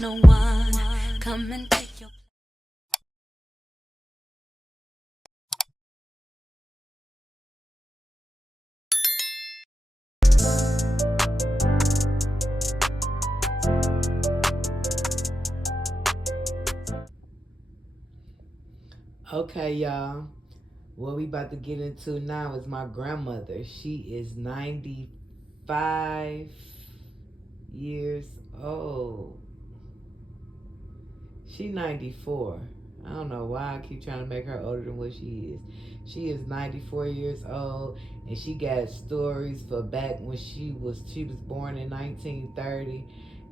no one. Come and take your Okay, y'all. What we about to get into now is my grandmother. She is 95 years old. She 94. I don't know why I keep trying to make her older than what she is. She is 94 years old, and she got stories for back when she was born in 1930.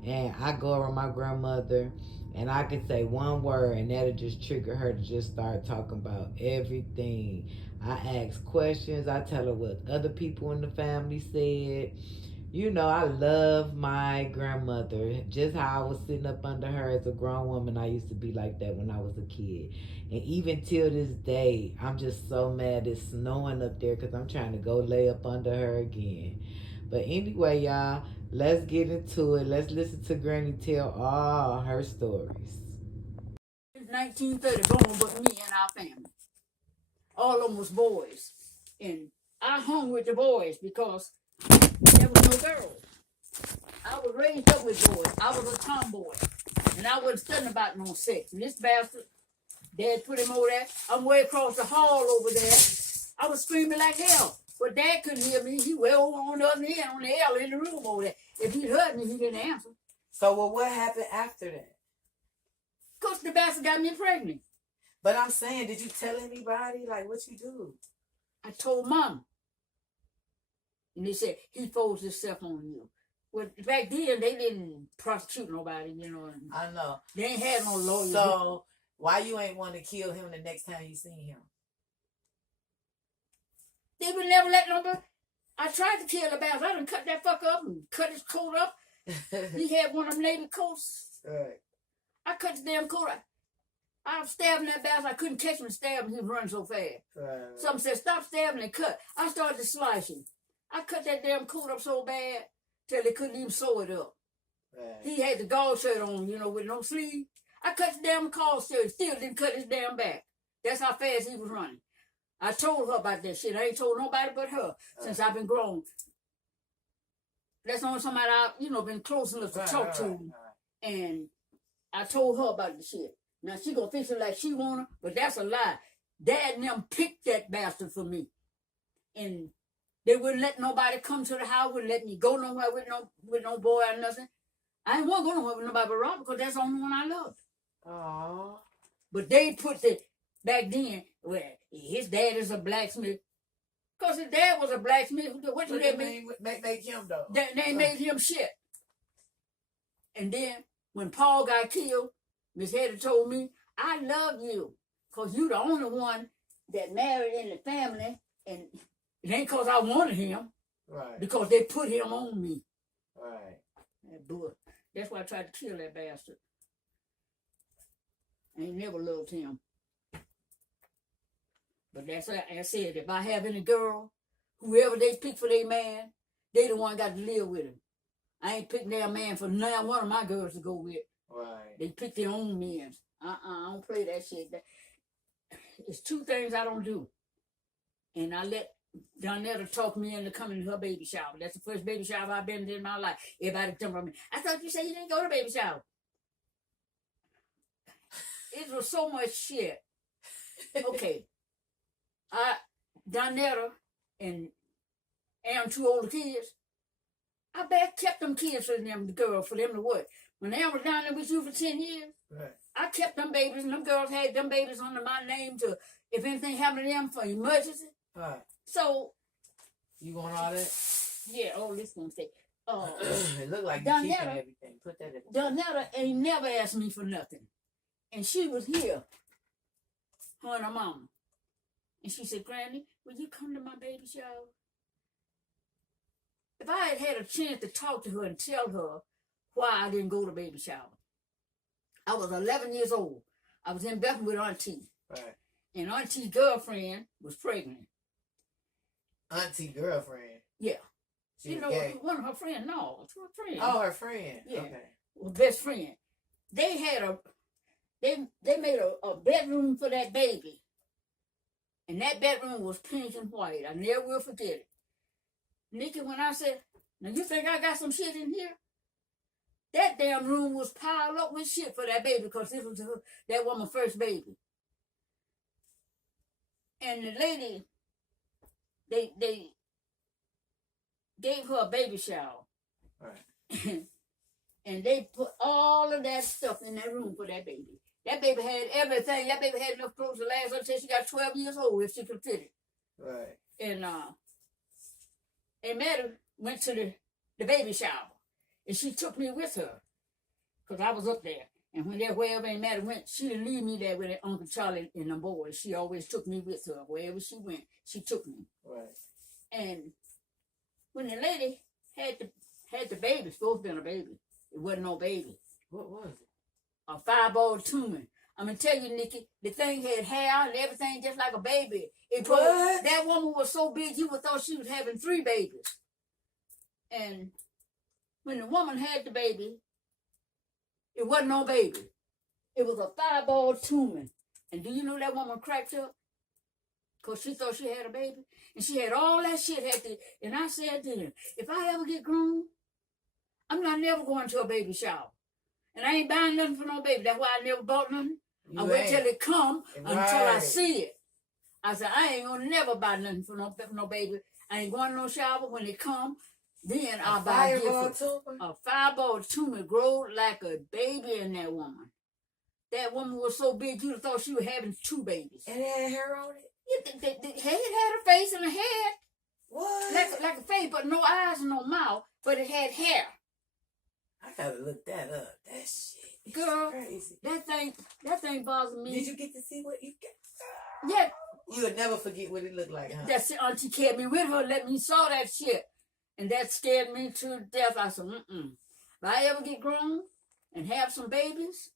And I go around my grandmother, and I can say one word, and that'll just trigger her to just start talking about everything. I ask questions. I tell her what other people in the family said. You know, I love my grandmother. Just how I was sitting up under her as a grown woman, I used to be like that when I was a kid. And even till this day, I'm just so mad it's snowing up there because I'm trying to go lay up under her again. But anyway, y'all, let's get into it. Let's listen to Granny tell all her stories. It's 1930 born with me and our family. All of them was boys. And I hung with the boys because there was no girls. I was raised up with boys. I was a tomboy. And I wasn't studying about no sex. And this bastard, Dad put him over there. I'm way across the hall over there. I was screaming like hell. But Dad couldn't hear me. He was over on the other end, on the L in the room over there. If he'd heard me, he didn't answer. So, well, what happened after that? Because the bastard got me pregnant. But I'm saying, did you tell anybody? Like, what you do? I told Mom. And they said, he forced himself on you. Well, back then, they didn't prosecute nobody, you know. I know. They ain't had no lawyers. So, why you ain't want to kill him the next time you seen him? They would never let nobody. I tried to kill the bastard. I done cut that fucker up and cut his coat up. He had one of them Navy coats. Right. I cut his damn coat up. I was stabbing that bastard. I couldn't catch him and stab him. He was running so fast. Right. Some said, stop stabbing and cut. I started to slice him. I cut that damn coat up so bad till they couldn't even sew it up. Right. He had the gauze shirt on, you know, with no sleeve. I cut the damn collar shirt, still didn't cut his damn back. That's how fast he was running. I told her about that shit. I ain't told nobody but her since I've been grown. That's the only somebody I've, you know, been close enough to talk to. And I told her about the shit. Now she gonna fix it like she wanna, but that's a lie. Dad and them picked that bastard for me. And they wouldn't let nobody come to the house, wouldn't let me go nowhere with no boy or nothing. I ain't want to go nowhere with nobody but Rob because that's the only one I loved. Aww. But they put the, back then, well, his dad is a blacksmith. Because his dad was a blacksmith. What did they make him, though? They made him shit. And then, when Paul got killed, Miss Hetty told me, I love you. Because you the only one that married in the family. And it ain't because I wanted him. Right. Because they put him on me. Right. That boy. That's why I tried to kill that bastard. I ain't never loved him. But that's what I said. If I have any girl, whoever they pick for their man, they the one got to live with him. I ain't picking their man for none one of my girls to go with. Right. They pick their own men. I don't play that shit. It's two things I don't do. And I let Donetta talk me into coming to her baby shower. That's the first baby shower I've been to in my life. Everybody jump on me. I thought you said you didn't go to baby shower. It was so much shit. Okay. Donetta and two older kids, I kept them kids for them, the girls, for them to what? When Ann was down there with you for 10 years, right. I kept them babies, and them girls had them babies under my name to, if anything happened to them for emergency. Right. So. You want all that? Yeah, oh, this gonna say. It looked like you keeping everything. Put that in. Donetta ain't never asked me for nothing. And she was here, her and her mama. And she said, Granny, will you come to my baby shower? If I had a chance to talk to her and tell her why I didn't go to baby shower. I was 11 years old. I was in Bethlehem with Auntie. Right. And Auntie's girlfriend was pregnant. Auntie girlfriend? Yeah. She one of her friends. No, it's her friend. Oh, her friend. Yeah. Okay. Her best friend. they had they made a bedroom for that baby. And that bedroom was pink and white. I never will forget it. Nikki, when I said, now you think I got some shit in here? That damn room was piled up with shit for that baby because this was that woman's first baby. And the lady, they gave her a baby shower. Right. And they put all of that stuff in that room for that baby. That baby had everything. That baby had enough clothes to last her until she got 12 years old if she could fit it. Right. And Maddie went to the baby shower. And she took me with her. Because I was up there. And when wherever Aunt Maddie went, she didn't leave me there with Uncle Charlie and the boys. She always took me with her. Wherever she went, she took me. Right. And when the lady had the baby, supposed to be a baby. It wasn't no baby. What was it? A 5-ball tumor. I'm going to tell you, Nikki, the thing had hair and everything just like a baby. What? That woman was so big, you would thought she was having 3 babies. And when the woman had the baby, it wasn't no baby. It was a 5-ball tumor. And do you know that woman cracked up? Because she thought she had a baby. And she had all that shit. And I said to her, if I ever get grown, I'm not never going to a baby shower. And I ain't buying nothing for no baby. That's why I never bought nothing. I wait till it come until I see it. I said, I ain't gonna never buy nothing for no baby. I ain't going to no shower. When it come, then I'll buy a gift. A 5-ball tumor growed like a baby in that woman. That woman was so big, you'd have thought she was having 2 babies. And it had hair on it? Yeah, the head had a face and a head. What? Like a face, but no eyes and no mouth. But it had hair. I gotta look that up. That shit. Girl, crazy. That thing bothers me. Did you get to see what you got? Yeah. You would never forget what it looked like, huh? That's it. Auntie kept me with her, let me saw that shit. And that scared me to death. I said, If I ever get grown and have some babies,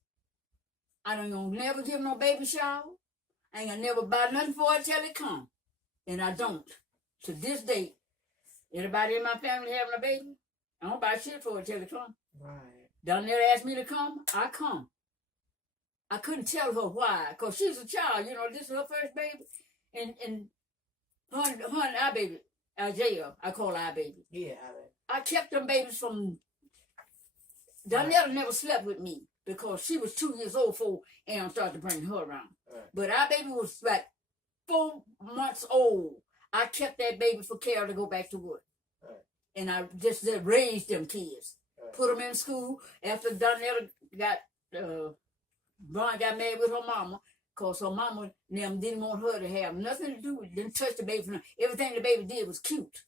I ain't gonna never give no baby shower. I ain't gonna never buy nothing for it till it come. And I don't. To this date, anybody in my family having a baby, I don't buy shit for it till it come. Right. Down there asked me to come, I come. I couldn't tell her why, because she's a child, this is her first baby. And her and our baby, Isaiah, I call her our baby. Yeah, I kept them babies from, Donetta never slept with me because she was 2 years old before Aaron started to bring her around. Right. But our baby was like 4 months old. I kept that baby for Carol to go back to work. Right. And I just raised them kids. Right. Put them in school. After Donetta Ron got married with her mama, because her mama and them didn't want her to have nothing to do with it, didn't touch the baby. Everything the baby did was cute.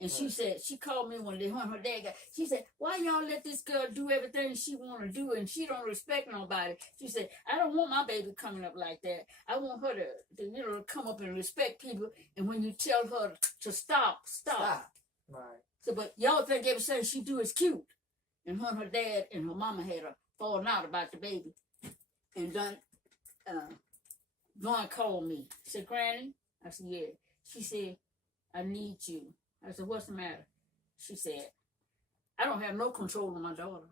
And she said, she called me one day when her dad got, she said, why y'all let this girl do everything she want to do and she don't respect nobody? She said, I don't want my baby coming up like that. I want her to come up and respect people. And when you tell her to stop. Right. So, but y'all think everything she do is cute. And her dad and her mama had a falling out about the baby. And Vaughn called me. She said, Granny? I said, yeah. She said, I need you. I said, what's the matter? She said, I don't have no control of my daughter.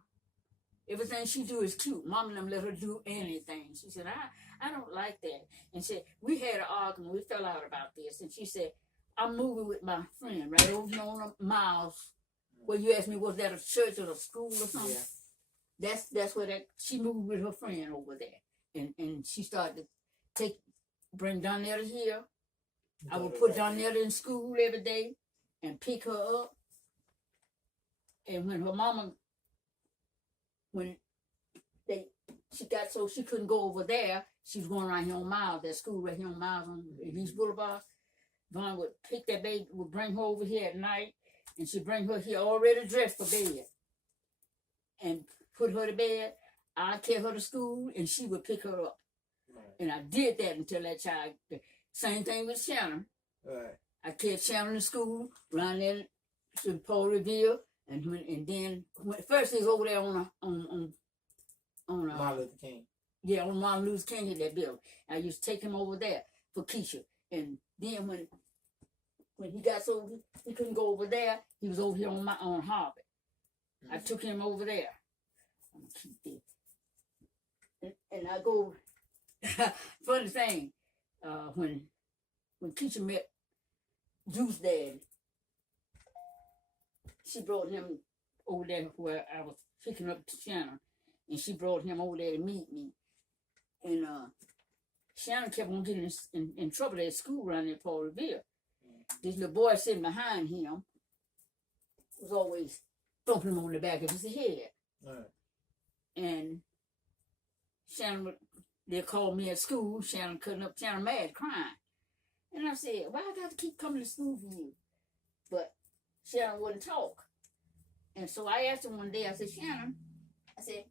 Everything she do is cute. Mom and them let her do anything. She said, I don't like that. And said, we had an argument. We fell out about this. And she said, I'm moving with my friend right over on Miles. Well, you asked me, was that a church or a school or something? Yeah. That's where she moved with her friend over there. And she started to bring Donetta here. I would put Donetta in school every day and pick her up. And when her mama, she got so she couldn't go over there, she was going right here on Miles, that school right here on Miles on East Boulevard. Vaughn would pick that baby, would bring her over here at night, and she'd bring her here already dressed for bed. And put her to bed. I'd carry her to school, and she would pick her up. Right. And I did that until that child. Same thing with Shannon. Right. I carried Shannon to school, around there to Paul Revere, and then first he was over there on Martin Luther King. Yeah, on Martin Luther King in that building. I used to take him over there for Keisha, and then when he got so he couldn't go over there, he was over here on Harvard. Mm-hmm. I took him over there. I'm gonna keep this. and I go. Funny thing, when teacher met Juice Daddy, she brought him over there where I was picking up Shannon, and she brought him over there to meet me. And Shannon kept on getting in trouble at school around there, Paul Revere. This little boy sitting behind him was always thumping him on the back of his head. Right. And Shannon, they called me at school. Shannon cutting up, Shannon mad, crying. And I said, why I got to keep coming to school for you? But Shannon wouldn't talk. And so I asked him one day, I said, Shannon, I said,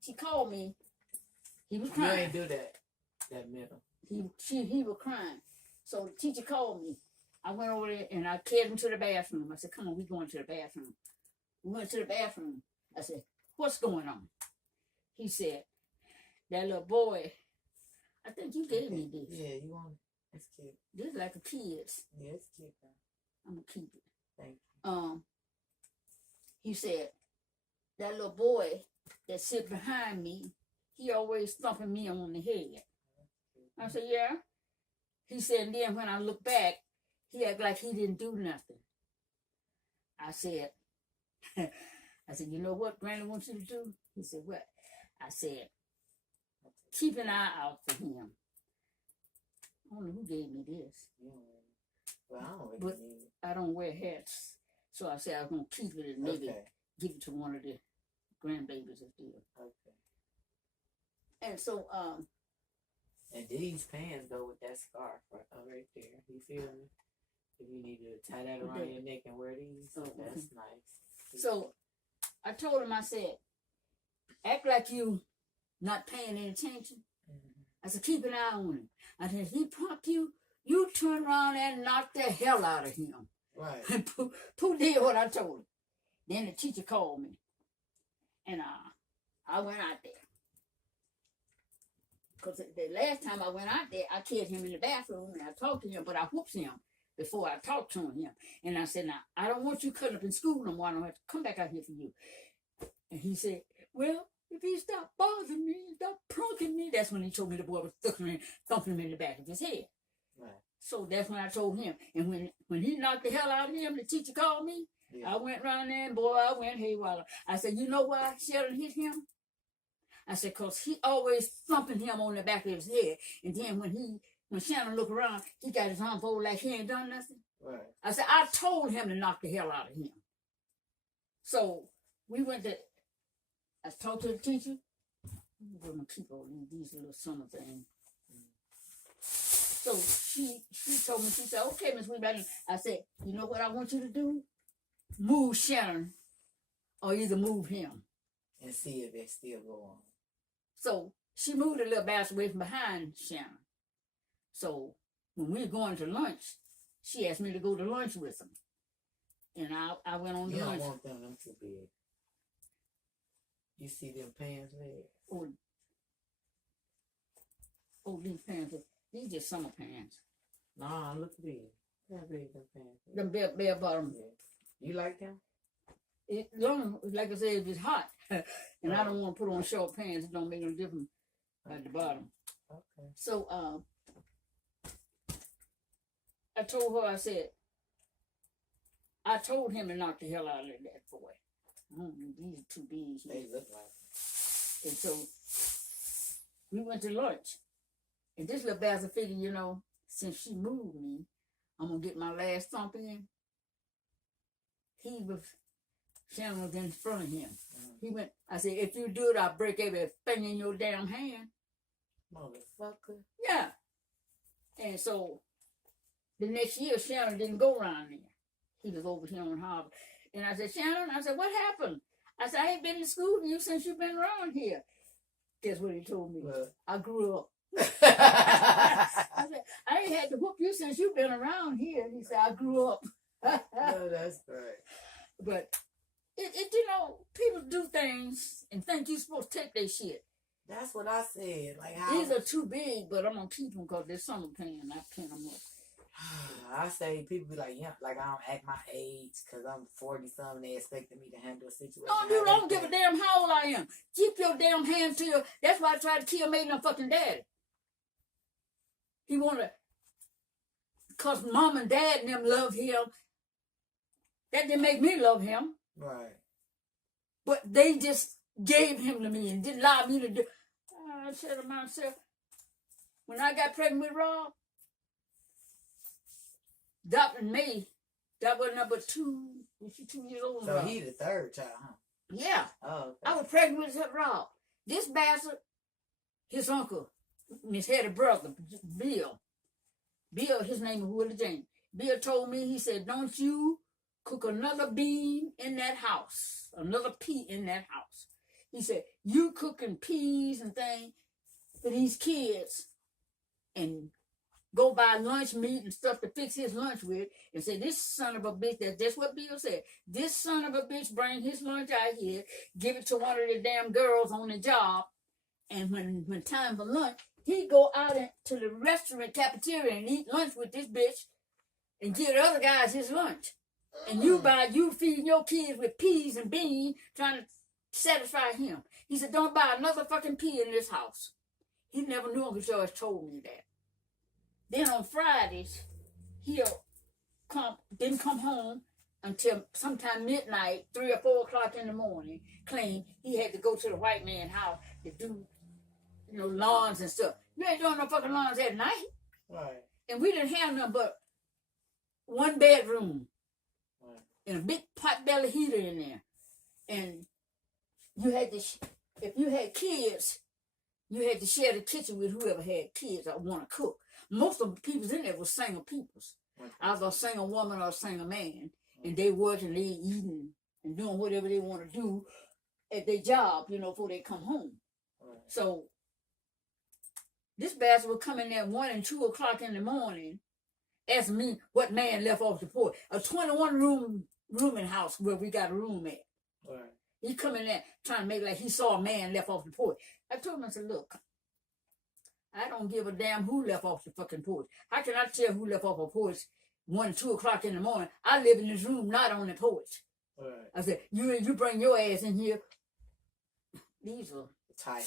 she called me. He was crying. You ain't do that middle. He was crying. So the teacher called me. I went over there and I carried him to the bathroom. I said, come on, we going to the bathroom. We went to the bathroom. I said, what's going on? He said, that little boy, I think you gave me this. Yeah, you want it. It's cute. This is like a kid's. Yeah, it's cute. I'm going to keep it. Thank you. He said, that little boy that sit behind me, he always thumping me on the head. I said, yeah. He said, and then when I look back, he act like he didn't do nothing. I said, you know what Granny wants you to do? He said, what? I said, keep an eye out for him. I don't know who gave me this. Well, I don't But really need it. I don't wear hats. So I said I was going to keep it and maybe Okay. give it to one of the grandbabies if they. Okay. And so, And these pants go with that scarf right there. You feel me? If you need to tie that around your neck and wear these, Oh, that's nice. so I told him, I said, act like you not paying any attention. I said, keep an eye on him. I said, if he pump you, you turn around and knock the hell out of him. Right. And Pooh did what I told him. Then the teacher called me. And I went out there. Because the last time I went out there, I carried him in the bathroom and I talked to him, but I whooped him before I talked to him. And I said, now, I don't want you cutting up in school no more. I don't have to come back out here for you. And he said, well, if he stopped bothering me, stop plunking me, that's when he told me the boy was thumping him in the back of his head. Right. So that's when I told him. And when he knocked the hell out of him, the teacher called me. Yeah. I went round there and boy, I went haywire. I said, you know why Sheldon hit him? I said, because he always thumping him on the back of his head. And then when Shannon looked around, he got his arm folded like he ain't done nothing. Right. I said, I told him to knock the hell out of him. So we went to, I talked to the teacher. We're going to keep all these little summer things. So she told me, she said, okay, Miss Weebatten. I said, you know what I want you to do? Move Shannon or either move him. And see if they still go on. So she moved a little bastard away from behind Shannon. So when we were going to lunch, she asked me to go to lunch with them. And I went on You the don't lunch. want them too big. You see them pants there? Oh, these pants, these just summer pants. Nah, look at these. How big them pants are. Them bare bottom. Yeah. You like them? Long, like I said, if it's hot, and I don't want to put on short pants, it don't make no difference at the bottom. Okay. So I told her, I said, I told him to knock the hell out of that boy. These are too big. They look like it. And so we went to lunch. And this little bastard figured, you know, since she moved me, I'm going to get my last thump in. Shannon was in front of him. He went, I said, if you do it, I'll break everything in your damn hand. Motherfucker. Yeah. And so the next year, Shannon didn't go around there. He was over here on Harvard. And I said, Shannon, I said, what happened? I said, I ain't been to school with you since you've been around here. Guess what he told me? What? I grew up. I said, I ain't had to whoop you since you've been around here. He said, I grew up. No, that's right. But, you know, people do things and think you're supposed to take their shit. That's what I said. Like how These are too big, but I'm going to keep them because they're summer pants. I pin them up. I say people be like, yeah, like I don't act my age because I'm 40 something. They expecting me to handle a situation. No, you don't give a damn how old I am. Keep your damn hands to your. That's why I tried to kill Maiden and fucking daddy. He wanted, cause mom and dad and them love him. That didn't make me love him. Right. But they just gave him to me and didn't allow me to do. I said to myself, when I got pregnant with Rob, Dr. May, that was number 2. Was she 2 years old? So he the third child, huh? Yeah. Oh, okay. I was pregnant with Rob. This bastard, his uncle, his head brother, Bill. Bill, his name is Willie James. Bill told me, he said, don't you cook another bean in that house, another pea in that house. He said, you cooking peas and things for these kids and go buy lunch meat and stuff to fix his lunch with and say, this son of a bitch, that's what Bill said. This son of a bitch bring his lunch out here, give it to one of the damn girls on the job, and when time for lunch, he go out to the restaurant cafeteria and eat lunch with this bitch and give the other guys his lunch. And you feed your kids with peas and beans trying to satisfy him. He said, don't buy another fucking pea in this house. He never knew Uncle George told me that. Then on Fridays, didn't come home until sometime midnight, 3 or 4 o'clock in the morning, claimed he had to go to the white man's house to do, lawns and stuff. You ain't doing no fucking lawns at night. Right. And we didn't have nothing but 1 bedroom. Right. And a big pot-belly heater in there. And you had to, if you had kids, you had to share the kitchen with whoever had kids or want to cook. Most of the people in there were single peoples. Okay. Either a single woman or a single man. And they working, they eating and doing whatever they want to do at their job, before they come home. Right. So this bastard would come in there 1 and 2 o'clock in the morning, asking me what man left off the porch. A 21-rooming house where we got a room at. Right. He come in there trying to make like he saw a man left off the porch. I told him, I said, look, I don't give a damn who left off the fucking porch. How can I tell who left off a porch 1 and 2 o'clock in the morning? I live in this room, not on the porch. Right. I said, you bring your ass in here. These are tight.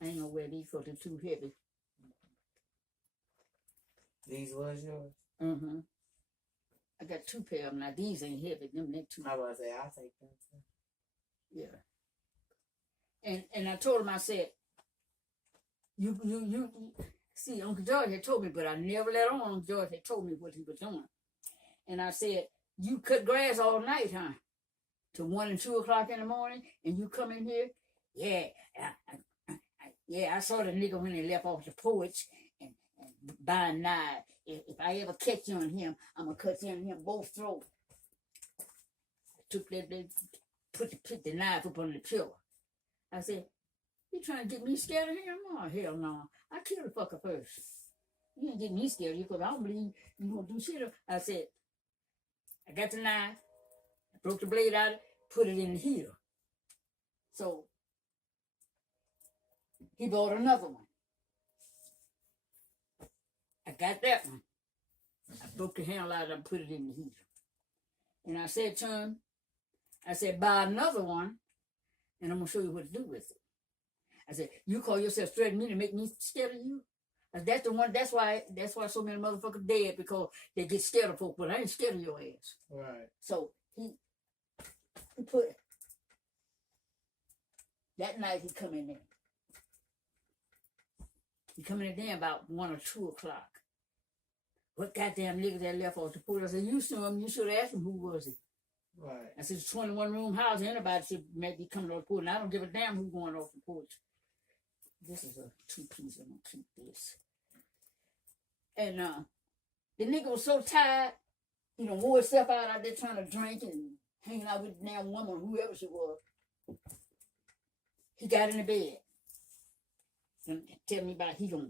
I ain't gonna wear these because they're too heavy. These was yours? Mm-hmm. I got 2 pair of them. Now, these ain't heavy. Them 2. I was about to say, I'll take them too. Yeah. And I told him, I said, you see, Uncle George had told me, but I never let on Uncle George had told me what he was doing. And I said, you cut grass all night, huh? To 1 and 2 o'clock in the morning, and you come in here? Yeah. I saw the nigga when he left off the porch and by a knife. If I ever catch you on him, I'm going to cut you on him both throats. I took put the knife up on the pillow. I said, you trying to get me scared of him? Oh, hell no. I kill the fucker first. You ain't getting me scared of you because I don't believe you going to do shit. I said, I got the knife, I broke the blade out, put it in the heater. So, he bought another one. I got that one. I broke the handle out and put it in the heater. And I said to him, buy another one, and I'm going to show you what to do with it. I said, you call yourself threatening me to make me scared of you? That's the one, that's why so many motherfuckers dead, because they get scared of folk, but I ain't scared of your ass. Right. So he put it. That night he come in there. He come in there about 1 or 2 o'clock. What goddamn nigga that left off the porch? I said, you saw him, you should have asked him who was he. Right. I said, it's a 21-room house. Anybody should maybe come off the porch. And I don't give a damn who's going off the porch. This is a 2-piece. I'm going to keep this. And the nigga was so tired, he done wore himself out there trying to drink and hanging out with the damn woman, whoever she was. He got in the bed. And tell me about he gonna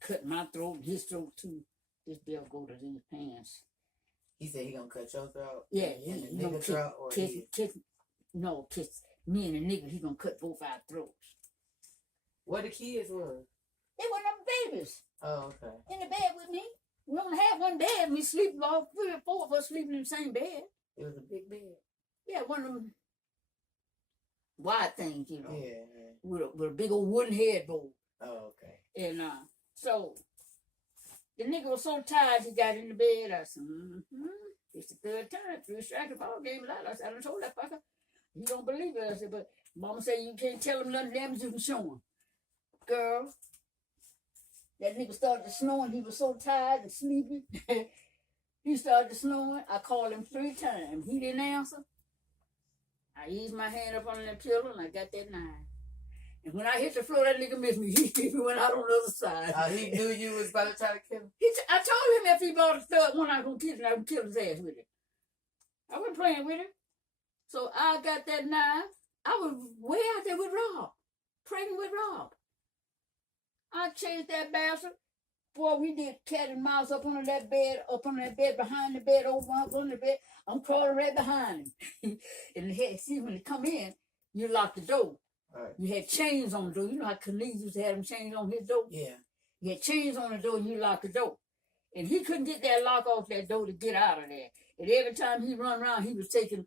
cut my throat and his throat too. This bill go to these pants. He said he gonna cut your throat? Yeah, he gonna kiss me and the nigga, he gonna cut both our throats. What the kids were? They were them babies. Oh, okay. In the bed with me. We only had one bed. We sleep all 3 or 4 of us sleeping in the same bed. It was a big bed. Yeah, one of them wide things, you know, Yeah. with a big old wooden headboard. Oh, okay. And so the nigga was so tired he got in the bed. I said, it's the third time, 3 strike ball game lot. I said, I done told that fucker. He don't believe it. I said, but mama said you can't tell him nothing damn you can show him. Girl, that nigga started snoring. He was so tired and sleepy. He started snoring. I called him 3 times. He didn't answer. I eased my hand up on that pillow and I got that 9. And when I hit the floor, that nigga missed me. He went out on the other side. He knew you was about to try to kill him? I told him if he bought a third one, I was going to kill him. I would kill his ass with it. I wasn't playing with him. So I got that 9. I was way out there with Rob. Pregnant with Rob. I chased that bastard. Boy, we did cat and mouse up under that bed, behind the bed, over on the bed. I'm crawling right behind him. And see, when they come in, you lock the door. Right. You had chains on the door. You know how Khalid used to have them chains on his door? Yeah. You had chains on the door and you locked the door. And he couldn't get that lock off that door to get out of there. And every time he run around, he was taking,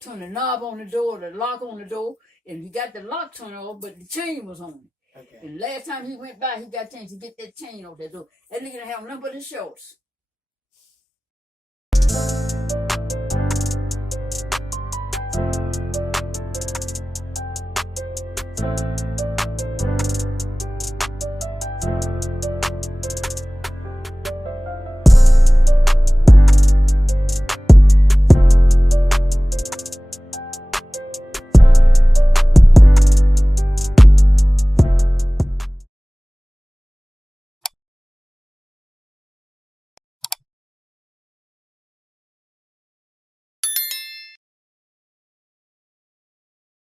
turn the knob on the door, the lock on the door, and he got the lock turned off, but the chain was on it. Okay. And last time he went by, he got a chance to get that chain off that door. That nigga didn't have nothing but his shorts.